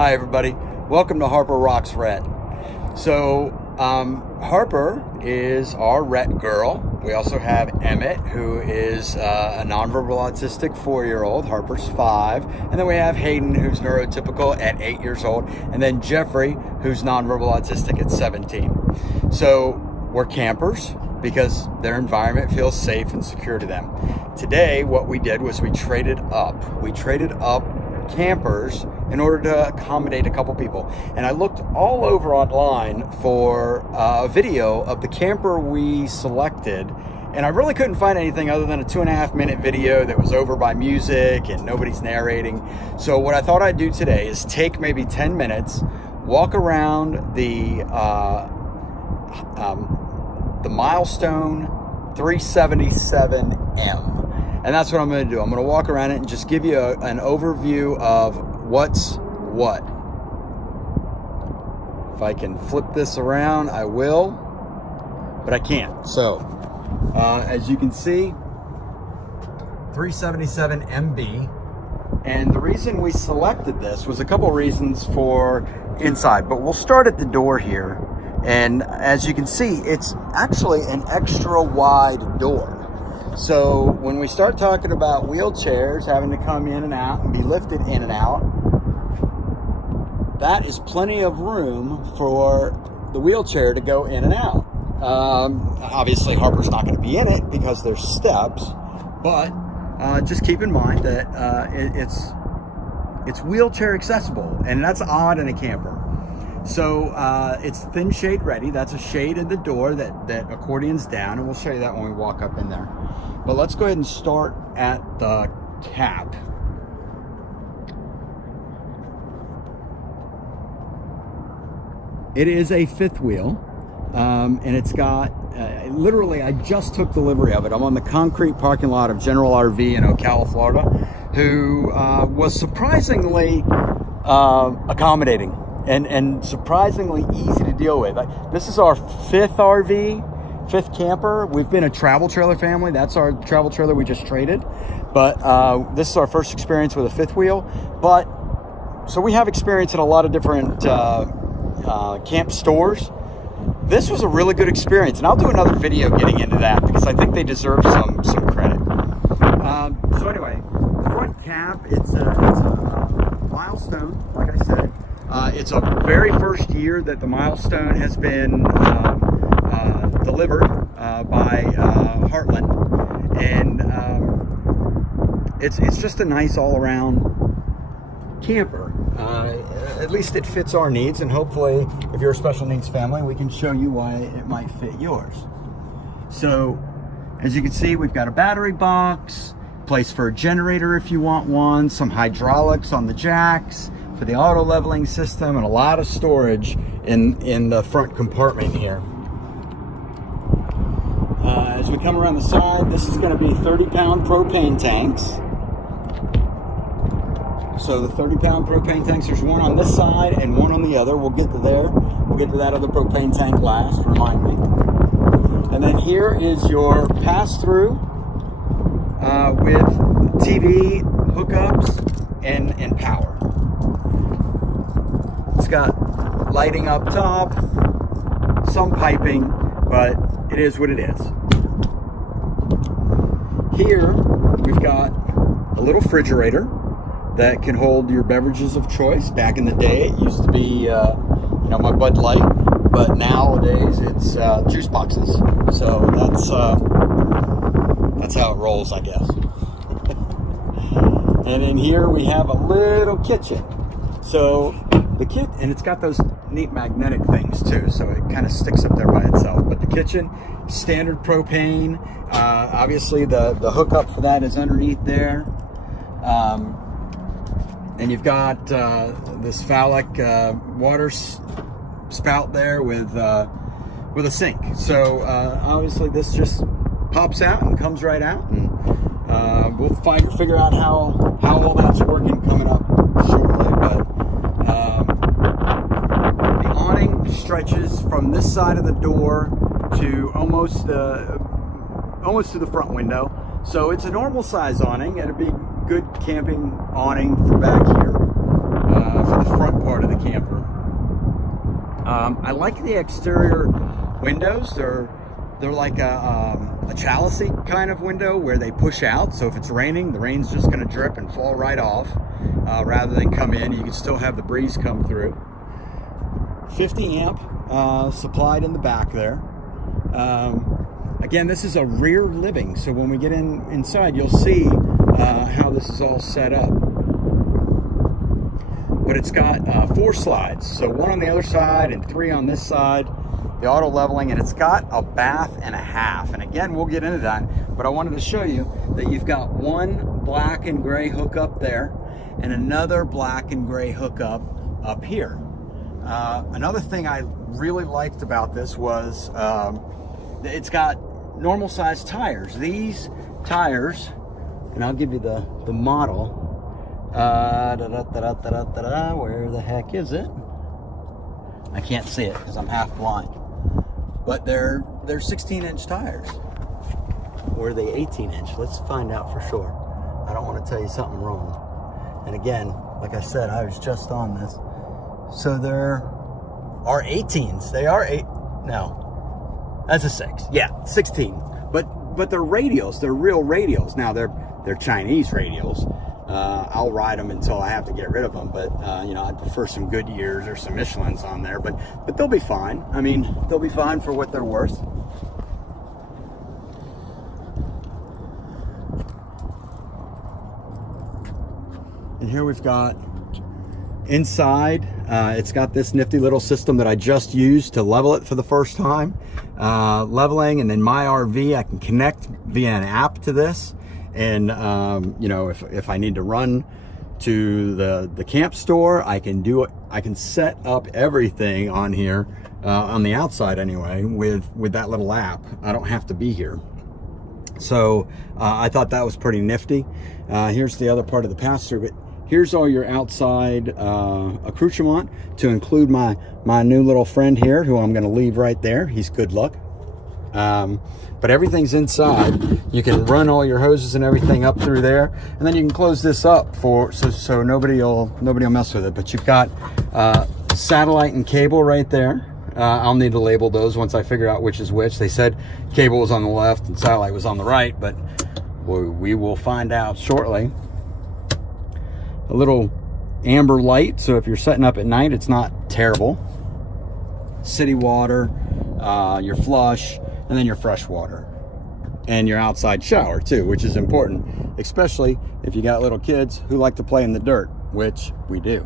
Hi everybody, welcome to Harper Rocks Rhett. So Harper is our Rhett girl. We also have Emmett, who is a nonverbal autistic 4-year-old. Harper's 5. And then we have Hayden, who's neurotypical at 8 years old. And then Jeffrey, who's nonverbal autistic at 17. So we're campers because their environment feels safe and secure to them. Today, what we did was we traded up. We traded up campers in order to accommodate a couple people. And I looked all over online for a video of the camper we selected, and I really couldn't find anything other than a 2.5-minute video that was over by music and nobody's narrating. So what I thought I'd do today is take maybe 10 minutes, walk around the Milestone 377M. And that's what I'm going to do. I'm going to walk around it and just give you an overview of what's what. If I can flip this around, I will, but I can't. So, as you can see, 377 MB. And the reason we selected this was a couple reasons for inside, but we'll start at the door here. And as you can see, it's actually an extra wide door. So when we start talking about wheelchairs having to come in and out and be lifted in and out, that is plenty of room for the wheelchair to go in and out. Obviously Harper's not going to be in it because there's steps, but just keep in mind that it's wheelchair accessible, and that's odd in a camper. So it's thin shade ready. That's a shade in the door that accordions down, and we'll show you that when we walk up in there. But let's go ahead and start at the cab. It is a fifth wheel, and it's got, literally, I just took delivery of it. I'm on the concrete parking lot of General RV in Ocala, Florida, who was surprisingly accommodating and surprisingly easy to deal with. This is our fifth camper. We've been a travel trailer family. That's our travel trailer we just traded. But this is our first experience with a fifth wheel. So we have experience in a lot of different camp stores. This was a really good experience, and I'll do another video getting into that because I think they deserve some credit. So anyway, front cab, it's a Milestone, like I said. It's a very first year that the Milestone has been delivered by Heartland, and it's just a nice all-around camper. At least it fits our needs, and hopefully if you're a special needs family, we can show you why it might fit yours. So as you can see, we've got a battery box, place for a generator if you want one, some hydraulics on the jacks for the auto leveling system, and a lot of storage in the front compartment here. As we come around the side, this is going to be 30-pound propane tanks. So the 30-pound propane tanks, there's one on this side and one on the other. We'll get to there. We'll get to that other propane tank last, remind me. And then here is your pass-through with TV hookups and power. It's got lighting up top, some piping, but it is what it is. Here, we've got a little refrigerator that can hold your beverages of choice. Back in the day, it used to be, my Bud Light, but nowadays it's juice boxes. So that's how it rolls, I guess. And in here we have a little kitchen. So the and it's got those neat magnetic things too, so it kind of sticks up there by itself. But the kitchen, standard propane. Obviously the hookup for that is underneath there. And you've got this phallic water spout there with a sink. So obviously this just pops out and comes right out, and we'll figure out how all that's working coming up shortly. But the awning stretches from this side of the door to almost to the front window. So it's a normal size awning. It'd be good camping awning for back here for the front part of the camper. I like the exterior windows. They're like a chalice kind of window where they push out. So if it's raining, the rain's just going to drip and fall right off rather than come in. You can still have the breeze come through. 50 amp supplied in the back there. Again, this is a rear living, so when we get inside, you'll see how this is all set up. But it's got 4 slides, so 1 on the other side and 3 on this side. The auto leveling, and it's got a bath and a half. And again, we'll get into that, but I wanted to show you that you've got 1 black and gray hookup there and another black and gray hookup up here. Another thing I really liked about this was it's got normal size tires. These tires, and I'll give you the model. Where the heck is it? I can't see it because I'm half blind. But they're 16-inch tires. Or are they 18-inch? Let's find out for sure. I don't want to tell you something wrong. And again, like I said, I was just on this. So there are 18s. They are 8. No, that's a 6. Yeah, 16. But they're radials. They're real radials. Now they're Chinese radials. I'll ride them until I have to get rid of them. But you know, I prefer some Goodyears or some Michelins on there. But they'll be fine. I mean, they'll be fine for what they're worth. And here we've got inside, it's got this nifty little system that I just used to level it for the first time. Leveling, and then My RV, I can connect via an app to this. And you know, if I need to run to the camp store, I can do it. I can set up everything on here, on the outside anyway, with that little app. I don't have to be here. So I thought that was pretty nifty. Here's the other part of the pass-through, but here's all your outside accoutrement, to include my new little friend here, who I'm going to leave right there. He's good luck. But everything's inside. You can run all your hoses and everything up through there, and then you can close this up so nobody will mess with it. But you've got satellite and cable right there. I'll need to label those once I figure out which is which. They said cable was on the left and satellite was on the right, but we will find out shortly. A little amber light, so if you're setting up at night, it's not terrible. City water, your flush, and then your fresh water, and your outside shower too, which is important, especially if you got little kids who like to play in the dirt, which we do.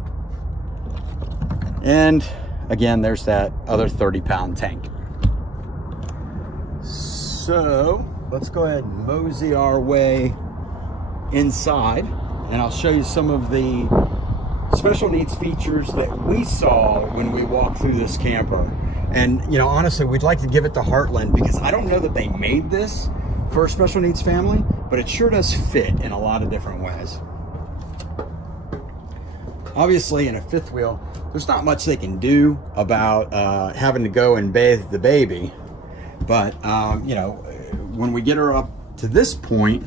And again, there's that other 30-pound tank. So let's go ahead and mosey our way inside, and I'll show you some of the special needs features that we saw when we walked through this camper. And, you know, honestly, we'd like to give it to Heartland, because I don't know that they made this for a special needs family, but it sure does fit in a lot of different ways. Obviously, in a fifth wheel, there's not much they can do about having to go and bathe the baby. But, you know, when we get her up to this point,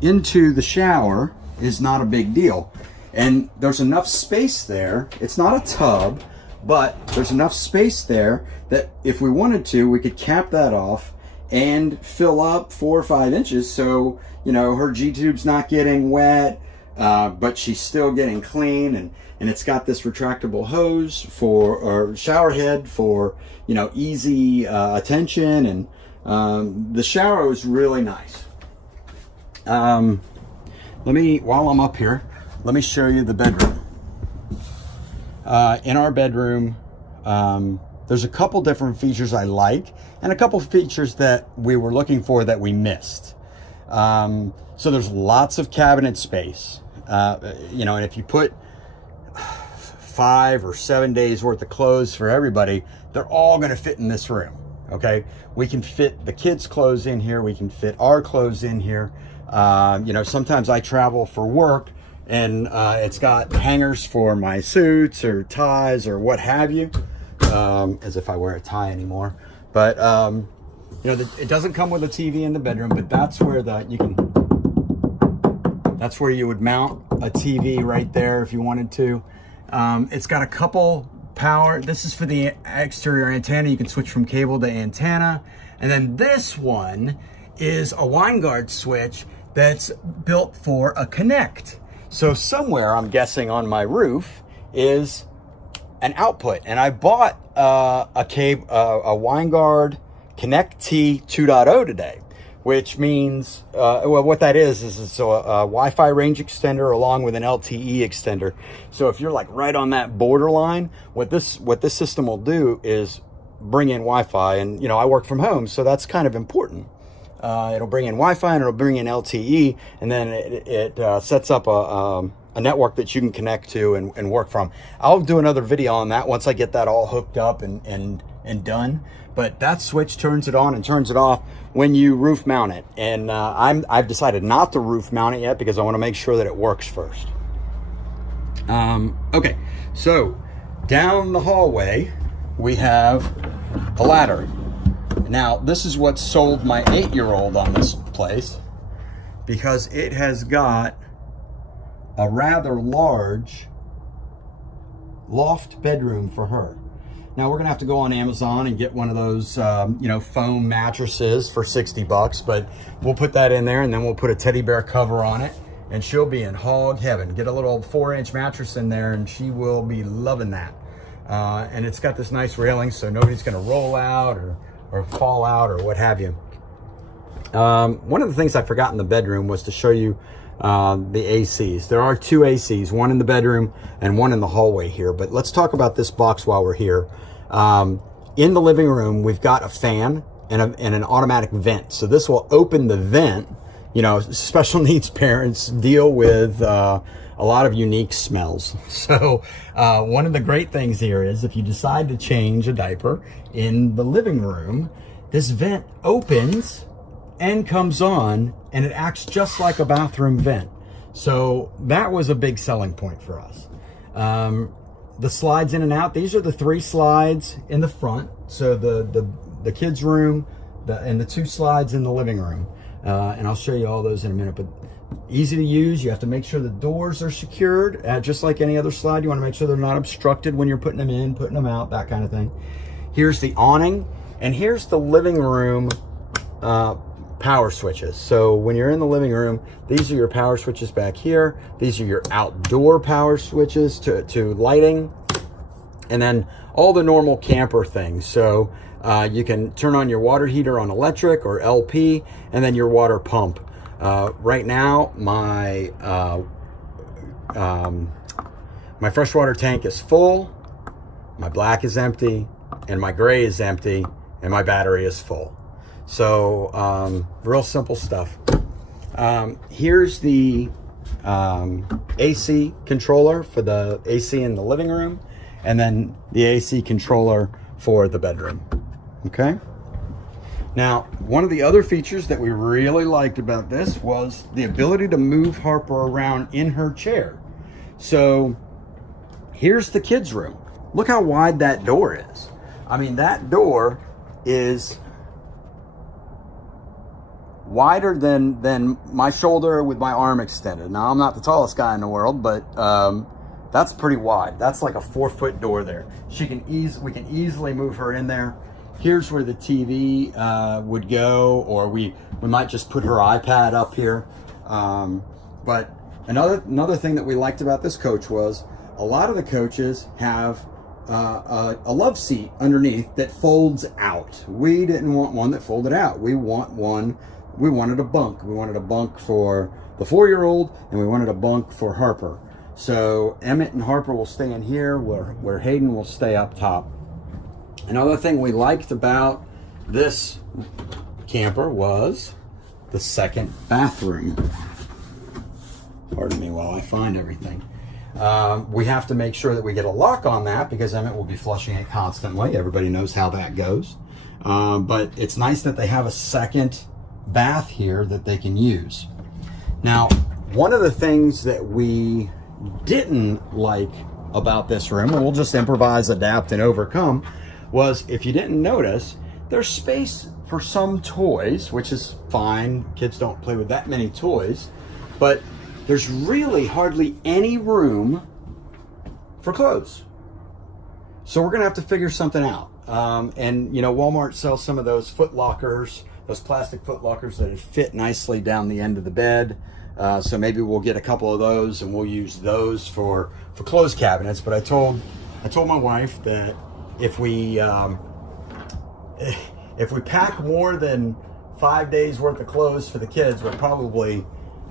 into the shower is not a big deal. And there's enough space there. It's not a tub, but there's enough space there that if we wanted to, we could cap that off and fill up 4 or 5 inches. So, you know, her G-tube's not getting wet, but she's still getting clean. And it's got this retractable hose or shower head for, you know, easy attention. And the shower was really nice. While I'm up here, let me show you the bedroom. In our bedroom, there's a couple different features I like, and a couple features that we were looking for that we missed. So there's lots of cabinet space. You know, and if you put 5 or 7 days worth of clothes for everybody, they're all going to fit in this room. Okay, we can fit the kids' clothes in here. We can fit our clothes in here. You know, sometimes I travel for work, and it's got hangers for my suits or ties or what have you, as if I wear a tie anymore. But you know, it doesn't come with a TV in the bedroom, but that's where that's where you would mount a TV right there if you wanted to. It's got a couple power. This is for the exterior antenna. You can switch from cable to antenna. And then this one is a line guard switch that's built for a Connect. So somewhere, I'm guessing on my roof, is an output. And I bought a WineGuard Connect T 2.0 today, which means, well, what that is it's a Wi-Fi range extender along with an LTE extender. So if you're like right on that borderline, what this system will do is bring in Wi-Fi. And, you know, I work from home, so that's kind of important. It'll bring in Wi-Fi and it'll bring in LTE, and then it sets up a network that you can connect to and work from. I'll do another video on that once I get that all hooked up and done. But that switch turns it on and turns it off when you roof mount it. And I've decided not to roof mount it yet because I want to make sure that it works first. Okay, so down the hallway we have a ladder. Now, this is what sold my 8-year-old on this place, because it has got a rather large loft bedroom for her. Now, we're gonna have to go on Amazon and get one of those, you know, foam mattresses for 60 bucks, but we'll put that in there and then we'll put a teddy bear cover on it and she'll be in hog heaven. Get a little 4-inch mattress in there and she will be loving that. And it's got this nice railing so nobody's gonna roll out or fall out or what have you. One of the things I forgot in the bedroom was to show you the ACs. There are 2 ACs, one in the bedroom and one in the hallway here. But let's talk about this box while we're here. In the living room, we've got a fan and an automatic vent. So this will open the vent. You know, special needs parents deal with a lot of unique smells. So one of the great things here is if you decide to change a diaper in the living room, this vent opens and comes on and it acts just like a bathroom vent. So that was a big selling point for us. The slides in and out, these are the 3 slides in the front. So the kids' room and the 2 slides in the living room. And I'll show you all those in a minute, but easy to use. You have to make sure the doors are secured, just like any other slide. You want to make sure they're not obstructed when you're putting them in, putting them out, that kind of thing. Here's the awning, and here's the living room power switches. So when you're in the living room, these are your power switches back here. These are your outdoor power switches to lighting, and then all the normal camper things. So you can turn on your water heater on electric or LP, and then your water pump. Right now, my freshwater tank is full, my black is empty, and my gray is empty, and my battery is full. So real simple stuff. Here's the AC controller for the AC in the living room, and then the AC controller for the bedroom. Okay. Now, one of the other features that we really liked about this was the ability to move Harper around in her chair. So here's the kids' room. Look how wide that door is. I mean, that door is wider than my shoulder with my arm extended. Now, I'm not the tallest guy in the world, but that's pretty wide. That's like a 4-foot door there. We can easily move her in there. Here's where the TV would go, or we might just put her iPad up here. But another thing that we liked about this coach was a lot of the coaches have a love seat underneath that folds out. We didn't want one that folded out. We wanted a bunk. We wanted a bunk for the 4-year-old, and we wanted a bunk for Harper. So Emmett and Harper will stay in here, where Hayden will stay up top. Another thing we liked about this camper was the second bathroom. Pardon me while I find everything. We have to make sure that we get a lock on that because Emmett will be flushing it constantly. Everybody knows how that goes. But it's nice that they have a second bath here that they can use. Now, one of the things that we didn't like about this room, and we'll just improvise, adapt, and overcome, was, if you didn't notice, there's space for some toys, which is fine. Kids don't play with that many toys, but there's really hardly any room for clothes. So we're gonna have to figure something out. And you know, Walmart sells some of those foot lockers, those plastic foot lockers that fit nicely down the end of the bed. So maybe we'll get a couple of those and we'll use those for clothes cabinets. But I told my wife that if we pack more than 5 days worth of clothes for the kids, we're probably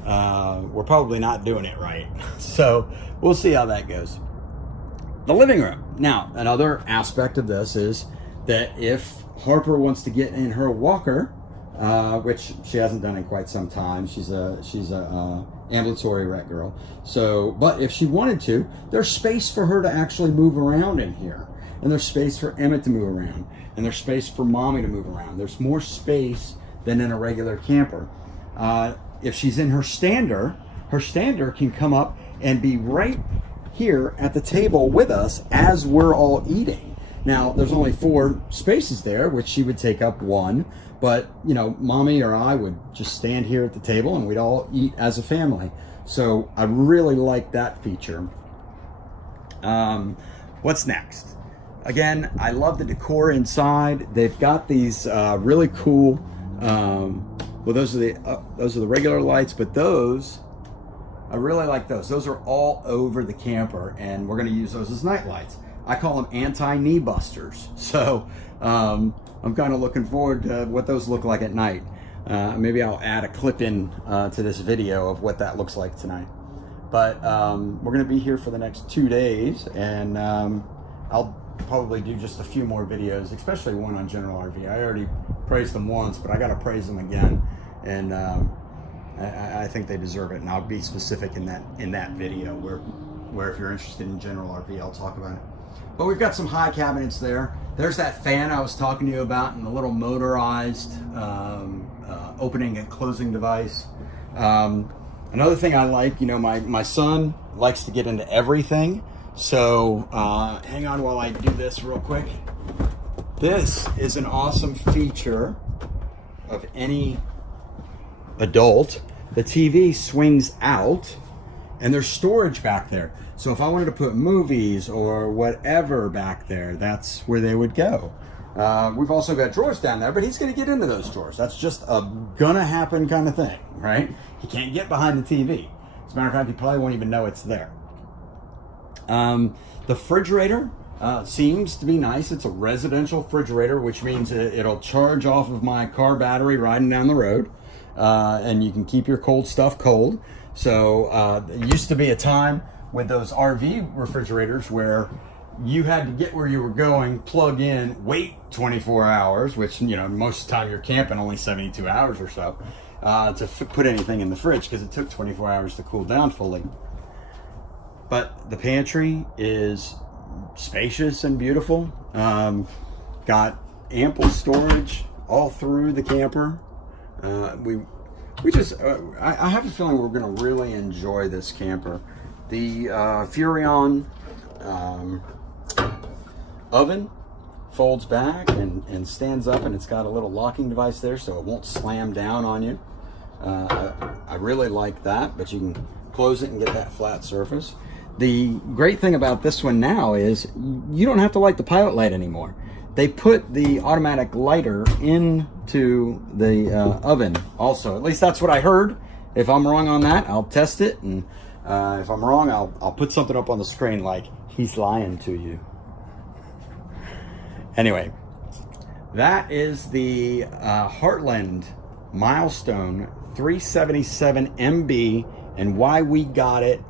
not doing it right. So we'll see how that goes. The living room. Now, another aspect of this is that if Harper wants to get in her walker, which she hasn't done in quite some time, she's a ambulatory rat girl. So, but if she wanted to, there's space for her to actually move around in here, and there's space for Emmett to move around, and there's space for Mommy to move around. There's more space than in a regular camper. If she's in her stander can come up and be right here at the table with us as we're all eating. Now, there's only 4 spaces there, which she would take up 1, but you know, Mommy or I would just stand here at the table and we'd all eat as a family. So I really like that feature. What's next? Again, I love the decor inside. They've got these really cool, well, those are the regular lights, but those, I really like those. Those are all over the camper, and we're going to use those as night lights. I call them anti-knee busters. So I'm kind of looking forward to what those look like at night. Maybe I'll add a clip in to this video of what that looks like tonight. But we're going to be here for the next 2 days, and I'll probably do just a few more videos, especially one on General RV. I already praised them once, but I got to praise them again, and I think they deserve it, and I'll be specific in that video where if you're interested in General RV, I'll talk about it. But we've got some high cabinets there. There's that fan I was talking to you about, and the little motorized opening and closing device. Another thing I like, you know, my son likes to get into everything. So hang on while I do this real quick. This is an awesome feature of any adult. The TV swings out and there's storage back there. So if I wanted to put movies or whatever back there, that's where they would go. We've also got drawers down there, but he's going to get into those drawers. That's just a gonna happen kind of thing, right? He can't get behind the TV. As a matter of fact, he probably won't even know it's there. The refrigerator seems to be nice. It's a residential refrigerator, which means it'll charge off of my car battery riding down the road, and you can keep your cold stuff cold. So there used to be a time with those RV refrigerators where you had to get where you were going, plug in, wait 24 hours, which, you know, most of the time you're camping only 72 hours or so, to put anything in the fridge, because it took 24 hours to cool down fully. But the pantry is spacious and beautiful. Got ample storage all through the camper. We just, I have a feeling we're going to really enjoy this camper. The Furrion oven folds back and stands up, and it's got a little locking device there so it won't slam down on you. I really like that, but you can close it and get that flat surface. The great thing about this one now is you don't have to light the pilot light anymore. They put the automatic lighter into the oven also. At least that's what I heard. If I'm wrong on that, I'll test it, and if I'm wrong, I'll put something up on the screen like, he's lying to you. Anyway, that is the Heartland Milestone 377 MB and why we got it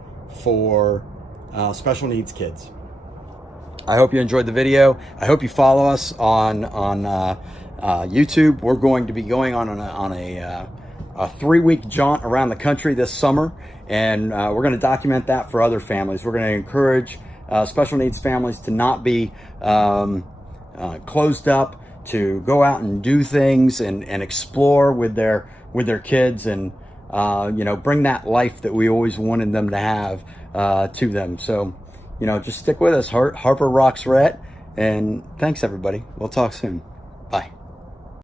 for special needs kids. I hope you enjoyed the video. I hope you follow us on YouTube. We're going to be going on a 3-week jaunt around the country this summer, and we're going to document that for other families. We're going to encourage special needs families to not be closed up, to go out and do things and explore with their kids, and you know, bring that life that we always wanted them to have to them. So, you know, just stick with us. Harper rocks Rhett, and thanks everybody. We'll talk soon.